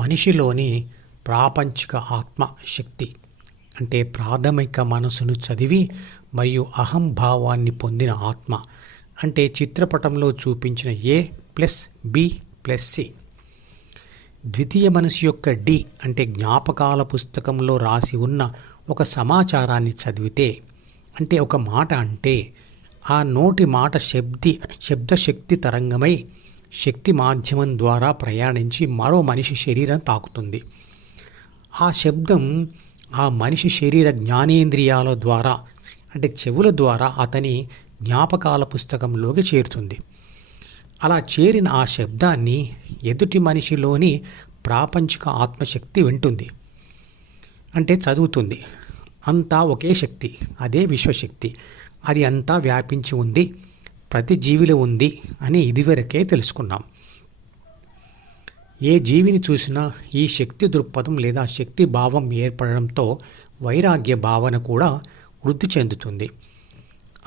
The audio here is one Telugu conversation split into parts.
మనిషిలోని ప్రాపంచిక ఆత్మ శక్తి అంటే ప్రాథమిక మనసును చదివి మరియు అహంభావాన్ని పొందిన ఆత్మ అంటే చిత్రపటంలో చూపించిన A+B+C. ద్వితీయ మనసు యొక్క D అంటే జ్ఞాపకాల పుస్తకంలో రాసి ఉన్న ఒక సమాచారాన్ని చదివితే అంటే ఒక మాట అంటే ఆ నోటి మాట శబ్దశక్తి తరంగమై శక్తి మాధ్యమం ద్వారా ప్రయాణించి మరో మనిషి శరీరం తాకుతుంది. ఆ శబ్దం ఆ మనిషి శరీర జ్ఞానేంద్రియాల ద్వారా అంటే చెవుల ద్వారా అతని జ్ఞాపకాల పుస్తకంలోకి చేరుతుంది. అలా చేరిన ఆ శబ్దాన్ని ఎదుటి మనిషిలోని ప్రాపంచిక ఆత్మశక్తి వింటుంది అంటే చదువుతుంది. అంతా ఒకే శక్తి, అదే విశ్వశక్తి, అది అంతా వ్యాపించి ఉంది, ప్రతి జీవిలో ఉంది అని ఇదివరకే తెలుసుకున్నాం. ఏ జీవిని చూసినా ఈ శక్తి దృక్పథం లేదా శక్తి భావం ఏర్పడడంతో వైరాగ్య భావన కూడా వృద్ధి చెందుతుంది.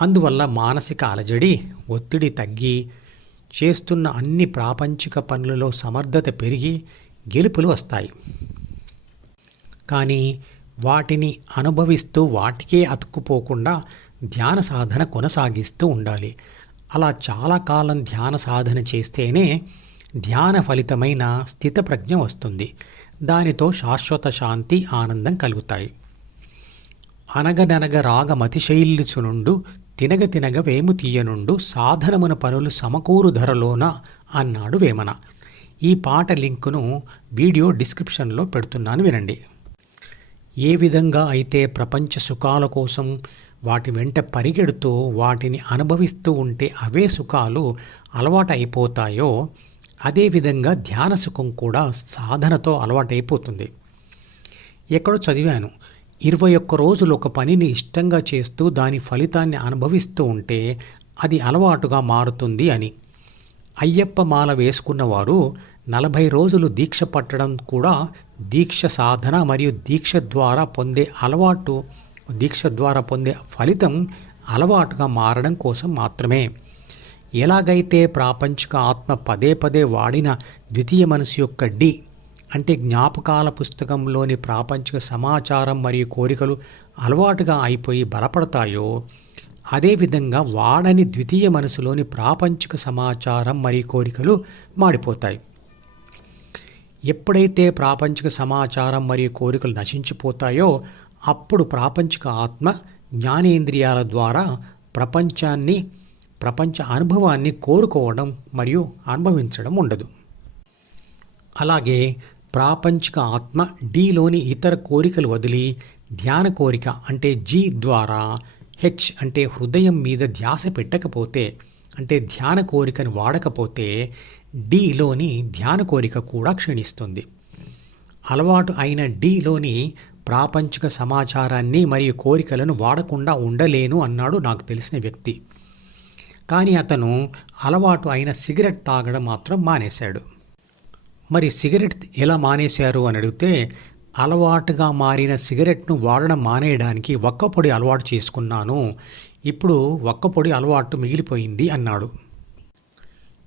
అందువల్ల మానసిక అలజడి, ఒత్తిడి తగ్గి చేస్తున్న అన్ని ప్రాపంచిక పనులలో సమర్థత పెరిగి గెలుపులు వస్తాయి. కానీ వాటిని అనుభవిస్తూ వాటికే అతుక్కుపోకుండా ధ్యాన సాధన కొనసాగిస్తూ ఉండాలి. అలా చాలా కాలం ధ్యాన సాధన చేస్తేనే ధ్యాన ఫలితమైన స్థితప్రజ్ఞ వస్తుంది. దానితో శాశ్వత శాంతి, ఆనందం కలుగుతాయి. అనగననగ రాగమతిశైల్యుచునుండు తినగ తినగ వేము తీయనుండు సాధనమున పనులు సమకూరు ధరలోన అన్నాడు వేమన. ఈ పాట లింకును వీడియో డిస్క్రిప్షన్లో పెడుతున్నాను, వినండి. ఏ విధంగా అయితే ప్రపంచ సుఖాల కోసం వాటి వెంట పరిగెడుతూ వాటిని అనుభవిస్తూ ఉంటే అవే సుఖాలు అలవాటు అయిపోతాయో అదేవిధంగా ధ్యాన సుఖం కూడా సాధనతో అలవాటైపోతుంది. ఎక్కడో చదివాను, 21 రోజులు ఒక పనిని ఇష్టంగా చేస్తూ దాని ఫలితాన్ని అనుభవిస్తూ ఉంటే అది అలవాటుగా మారుతుంది అని. అయ్యప్ప మాల వేసుకున్నవారు 40 రోజులు దీక్ష పట్టడం కూడా దీక్ష సాధన మరియు దీక్ష ద్వారా పొందే ఫలితం అలవాటుగా మారడం కోసం మాత్రమే. ఎలాగైతే ప్రాపంచిక ఆత్మ పదే పదే వాడిన ద్వితీయ మనసు యొక్క D అంటే జ్ఞాపకాల పుస్తకంలోని ప్రాపంచిక సమాచారం మరియు కోరికలు అలవాటుగా అయిపోయి బలపడతాయో అదేవిధంగా వాడని ద్వితీయ మనసులోని ప్రాపంచిక సమాచారం మరియు కోరికలు మాడిపోతాయి. ఎప్పుడైతే ప్రాపంచిక సమాచారం మరియు కోరికలు నశించిపోతాయో అప్పుడు ప్రాపంచిక ఆత్మ జ్ఞానేంద్రియాల ద్వారా ప్రపంచ అనుభవాన్ని కోరుకోవడం మరియు అనుభవించడం ఉండదు. అలాగే ప్రాపంచిక ఆత్మ Dలోని ఇతర కోరికలు వదిలి ధ్యాన కోరిక అంటే G ద్వారా H అంటే హృదయం మీద ధ్యాస పెట్టకపోతే అంటే ధ్యాన కోరికను వాడకపోతే Dలోని ధ్యాన కోరిక కూడా క్షీణిస్తుంది. అలవాటు అయిన Dలోని ప్రాపంచిక సమాచారాన్ని మరియు కోరికలను వాడకుండా ఉండలేను అన్నాడు నాకు తెలిసిన వ్యక్తి. కానీ అతను అలవాటు అయిన సిగరెట్ తాగడం మాత్రం మానేశాడు. మరి సిగరెట్ ఎలా మానేశారు అని అడిగితే, అలవాటుగా మారిన సిగరెట్ను వాడడం మానేయడానికి వక్కపొడి అలవాటు చేసుకున్నాను, ఇప్పుడు వక్కపొడి అలవాటు మిగిలిపోయింది అన్నాడు.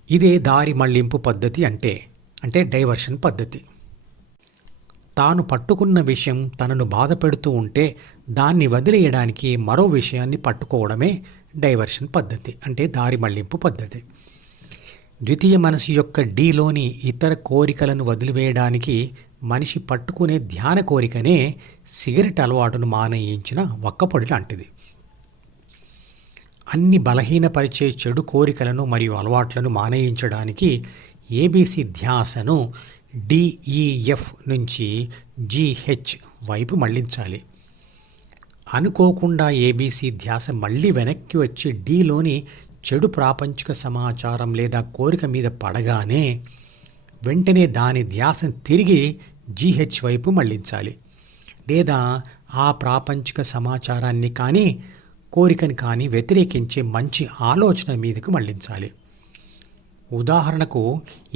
ఇదే దారి మళ్లింపు పద్ధతి అంటే డైవర్షన్ పద్ధతి. తాను పట్టుకున్న విషయం తనను బాధ పెడుతూ ఉంటే దాన్ని వదిలేయడానికి మరో విషయాన్ని పట్టుకోవడమే డైవర్షన్ పద్ధతి అంటే దారి మళ్లింపు పద్ధతి. ద్వితీయ మనసు యొక్క Dలోని ఇతర కోరికలను వదిలివేయడానికి మనిషి పట్టుకునే ధ్యాన కోరికనే సిగరెట్ అలవాటును మానేయించిన వక్కపొడి లాంటిది. అన్ని బలహీనపరిచే చెడు కోరికలను మరియు అలవాట్లను మానేయించడానికి ABC ధ్యాసను DEF నుంచి GH వైపు మళ్లించాలి. అనుకోకుండా ABC ధ్యాస మళ్ళీ వెనక్కి వచ్చి Dలోని చెడు ప్రాపంచిక సమాచారం లేదా కోరిక మీద పడగానే వెంటనే దాని ధ్యాసను తిరిగి GH వైపు మళ్లించాలి. లేదా ఆ ప్రాపంచిక సమాచారాన్ని కానీ కోరికని కానీ వ్యతిరేకించే మంచి ఆలోచన మీదకు మళ్లించాలి. ఉదాహరణకు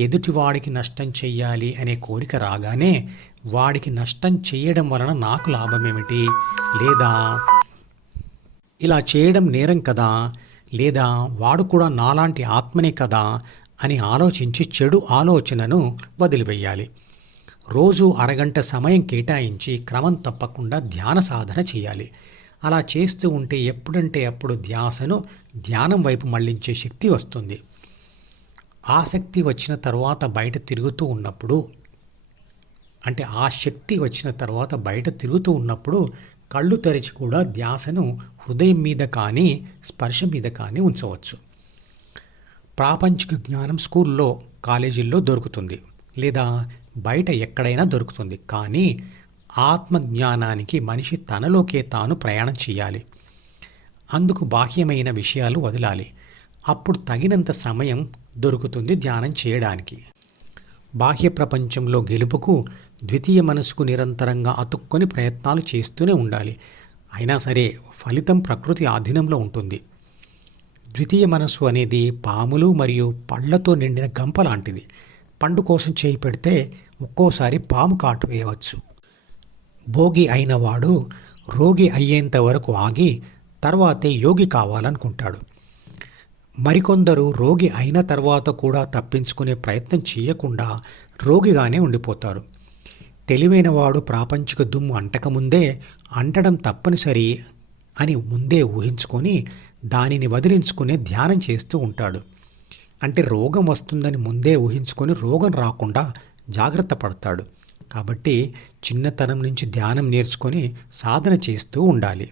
ఎదుటివాడికి నష్టం చెయ్యాలి అనే కోరిక రాగానే వాడికి నష్టం చేయడం వలన నాకు లాభమేమిటి, లేదా ఇలా చేయడం నేరం కదా, లేదా వాడు కూడా నాలాంటి ఆత్మనే కదా అని ఆలోచించి చెడు ఆలోచనను వదిలివేయాలి. రోజు అరగంట సమయం కేటాయించి క్రమం తప్పకుండా ధ్యాన సాధన చేయాలి. అలా చేస్తూ ఉంటే ఎప్పుడంటే అప్పుడు ధ్యాసను ధ్యానం వైపు మళ్లించే శక్తి వస్తుంది. ఆసక్తి వచ్చిన తర్వాత బయట తిరుగుతూ ఉన్నప్పుడు ఆ శక్తి వచ్చిన తర్వాత బయట తిరుగుతూ ఉన్నప్పుడు కళ్ళు తెరిచి కూడా ధ్యాసను హృదయం మీద కానీ స్పర్శ మీద కానీ ఉంచవచ్చు. ప్రాపంచిక జ్ఞానం స్కూల్లో కాలేజీల్లో దొరుకుతుంది, లేదా బయట ఎక్కడైనా దొరుకుతుంది. కానీ ఆత్మజ్ఞానానికి మనిషి తనలోకే తాను ప్రయాణం చేయాలి. అందుకు బాహ్యమైన విషయాలు వదలాలి. అప్పుడు తగినంత సమయం దొరుకుతుంది ధ్యానం చేయడానికి. బాహ్య ప్రపంచంలో గెలుపుకు ద్వితీయ మనసుకు నిరంతరంగా అతుక్కొని ప్రయత్నాలు చేస్తూనే ఉండాలి. అయినా సరే ఫలితం ప్రకృతి ఆధీనంలో ఉంటుంది. ద్వితీయ మనస్సు అనేది పాములు మరియు పళ్లతో నిండిన గంప లాంటిది. పండు కోసం చేయి పెడితే ఒక్కోసారి పాము కాటు వేయవచ్చు. భోగి అయినవాడు రోగి అయ్యేంత వరకు ఆగి తర్వాతే యోగి కావాలనుకుంటాడు. మరికొందరు రోగి అయిన తర్వాత కూడా తప్పించుకునే ప్రయత్నం చేయకుండా రోగిగానే ఉండిపోతారు. తెలివైనవాడు ప్రాపంచిక దుమ్ము అంటకముందే అంటడం తప్పనిసరి అని ముందే ఊహించుకొని దానిని వదిలించుకునే ధ్యానం చేస్తూ ఉంటాడు. రోగం వస్తుందని ముందే ఊహించుకొని రోగం రాకుండా జాగ్రత్త పడతాడు. కాబట్టి చిన్నతనం నుంచి ధ్యానం నేర్చుకొని సాధన చేస్తూ ఉండాలి.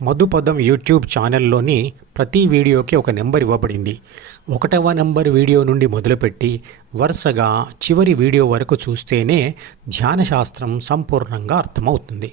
మధుపదం యూట్యూబ్ ఛానల్లోని ప్రతి వీడియోకి ఒక నెంబర్ ఇవ్వబడింది. 1వ నెంబర్ వీడియో నుండి మొదలుపెట్టి వరుసగా చివరి వీడియో వరకు చూస్తేనే ధ్యాన శాస్త్రం సంపూర్ణంగా అర్థమవుతుంది.